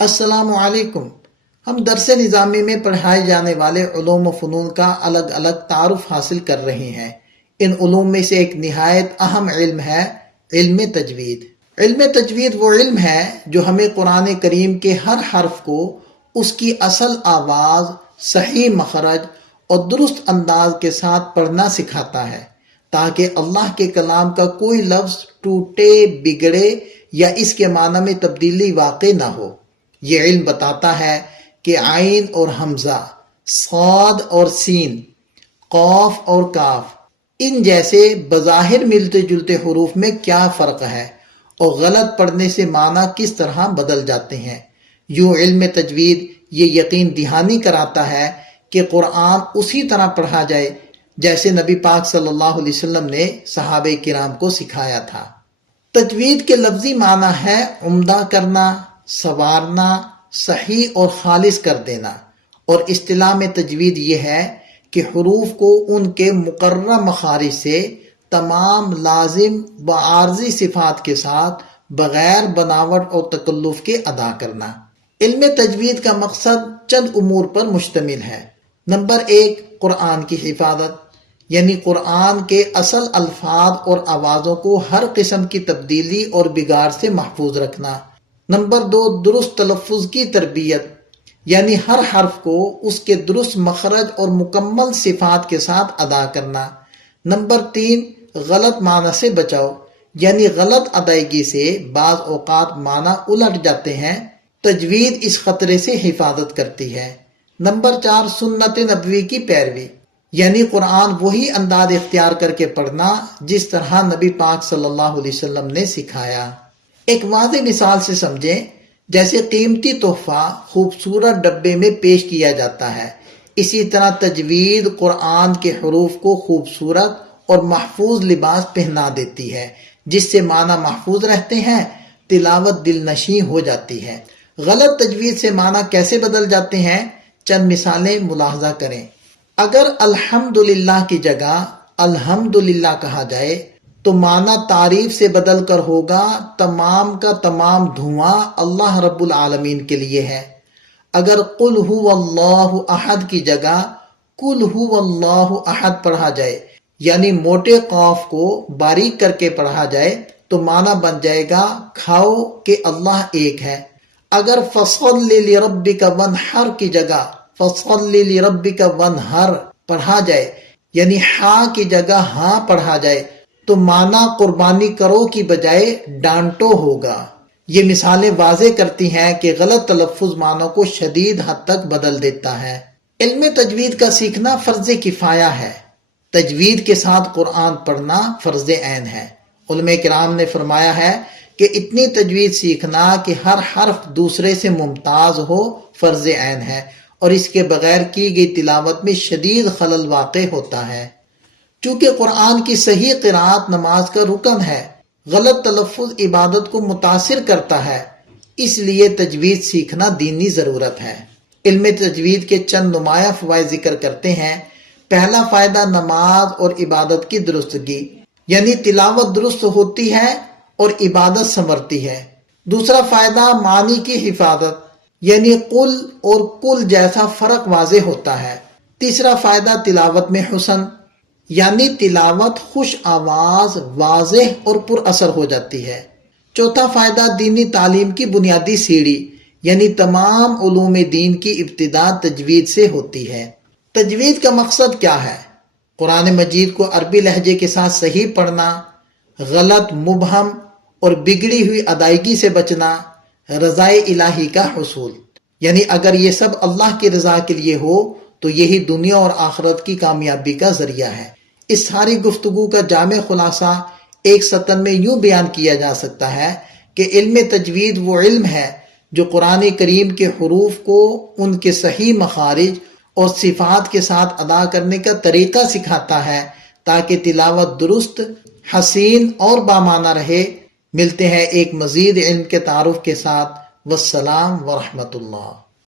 السلام علیکم۔ ہم درس نظامی میں پڑھائے جانے والے علوم و فنون کا الگ الگ تعارف حاصل کر رہے ہیں۔ ان علوم میں سے ایک نہایت اہم علم ہے علم تجوید۔ علم تجوید وہ علم ہے جو ہمیں قرآن کریم کے ہر حرف کو اس کی اصل آواز، صحیح مخرج اور درست انداز کے ساتھ پڑھنا سکھاتا ہے، تاکہ اللہ کے کلام کا کوئی لفظ ٹوٹے، بگڑے یا اس کے معنی میں تبدیلی واقع نہ ہو۔ یہ علم بتاتا ہے کہ عین اور حمزہ، صاد اور سین، قاف اور کاف، ان جیسے بظاہر ملتے جلتے حروف میں کیا فرق ہے اور غلط پڑھنے سے معنی کس طرح بدل جاتے ہیں۔ یوں علم تجوید یہ یقین دہانی کراتا ہے کہ قرآن اسی طرح پڑھا جائے جیسے نبی پاک صلی اللہ علیہ وسلم نے صحابہ کرام کو سکھایا تھا۔ تجوید کے لفظی معنی ہے عمدہ کرنا، سنوارنا، صحیح اور خالص کر دینا، اور اصطلاح میں تجوید یہ ہے کہ حروف کو ان کے مقررہ مخارج سے تمام لازم و عارضی صفات کے ساتھ بغیر بناوٹ اور تکلف کے ادا کرنا۔ علم تجوید کا مقصد چند امور پر مشتمل ہے۔ نمبر 1، قرآن کی حفاظت، یعنی قرآن کے اصل الفاظ اور آوازوں کو ہر قسم کی تبدیلی اور بگاڑ سے محفوظ رکھنا۔ نمبر 2، درست تلفظ کی تربیت، یعنی ہر حرف کو اس کے درست مخرج اور مکمل صفات کے ساتھ ادا کرنا۔ نمبر 3، غلط معنی سے بچاؤ، یعنی غلط ادائیگی سے بعض اوقات معنی الٹ جاتے ہیں، تجوید اس خطرے سے حفاظت کرتی ہے۔ نمبر 4، سنت نبوی کی پیروی، یعنی قرآن وہی انداز اختیار کر کے پڑھنا جس طرح نبی پاک صلی اللہ علیہ وسلم نے سکھایا۔ ایک واضح مثال سے سمجھیں، جیسے قیمتی تحفہ خوبصورت ڈبے میں پیش کیا جاتا ہے، اسی طرح تجوید قرآن کے حروف کو خوبصورت اور محفوظ لباس پہنا دیتی ہے، جس سے معنی محفوظ رہتے ہیں، تلاوت دل نشیں ہو جاتی ہے۔ غلط تجوید سے معنی کیسے بدل جاتے ہیں، چند مثالیں ملاحظہ کریں۔ اگر الحمدللہ کی جگہ الحمدللہ کہا جائے تو معنی تعریف سے بدل کر ہوگا تمام کا تمام دھواں اللہ رب العالمین کے لیے ہے۔ اگر قل هو اللہ احد کی جگہ قل هو اللہ احد پڑھا جائے، یعنی موٹے قاف کو باریک کر کے پڑھا جائے تو معنی بن جائے گا کھاؤ کہ اللہ ایک ہے۔ اگر فصل لربک وانحر کی جگہ فصل لربک وانحر پڑھا جائے، یعنی ہاں کی جگہ ہاں پڑھا جائے تو معنی قربانی کرو کی بجائے ڈانٹو ہوگا۔ یہ مثالیں واضح کرتی ہیں کہ غلط تلفظ معنی کو شدید حد تک بدل دیتا ہے۔ علم تجوید کا سیکھنا فرض کفایہ ہے۔ تجوید کے ساتھ قرآن پڑھنا فرض عین ہے۔ علماء کرام نے فرمایا ہے کہ اتنی تجوید سیکھنا کہ ہر حرف دوسرے سے ممتاز ہو فرض عین ہے، اور اس کے بغیر کی گئی تلاوت میں شدید خلل واقع ہوتا ہے۔ چونکہ قرآن کی صحیح قرأت نماز کا رکن ہے، غلط تلفظ عبادت کو متاثر کرتا ہے، اس لیے تجوید سیکھنا دینی ضرورت ہے۔ علم تجوید کے چند نمایاں فوائد ذکر کرتے ہیں۔ پہلا فائدہ نماز اور عبادت کی درستگی، یعنی تلاوت درست ہوتی ہے اور عبادت سنورتی ہے۔ دوسرا فائدہ معنی کی حفاظت، یعنی قل اور کل جیسا فرق واضح ہوتا ہے۔ تیسرا فائدہ تلاوت میں حسن، یعنی تلاوت خوش آواز، واضح اور پر اثر ہو جاتی ہے۔ چوتھا فائدہ دینی تعلیم کی بنیادی سیڑھی، یعنی تمام علوم دین کی ابتدا تجوید سے ہوتی ہے۔ تجوید کا مقصد کیا ہے؟ قرآن مجید کو عربی لہجے کے ساتھ صحیح پڑھنا، غلط، مبہم اور بگڑی ہوئی ادائیگی سے بچنا، رضا الہی کا حصول، یعنی اگر یہ سب اللہ کی رضا کے لیے ہو تو یہی دنیا اور آخرت کی کامیابی کا ذریعہ ہے۔ اس ساری گفتگو کا جامع خلاصہ ایک سطر میں یوں بیان کیا جا سکتا ہے کہ علم تجوید وہ علم ہے جو قرآن کریم کے حروف کو ان کے صحیح مخارج اور صفات کے ساتھ ادا کرنے کا طریقہ سکھاتا ہے تاکہ تلاوت درست، حسین اور بامعنی رہے۔ ملتے ہیں ایک مزید علم کے تعارف کے ساتھ۔ والسلام ورحمۃ اللہ۔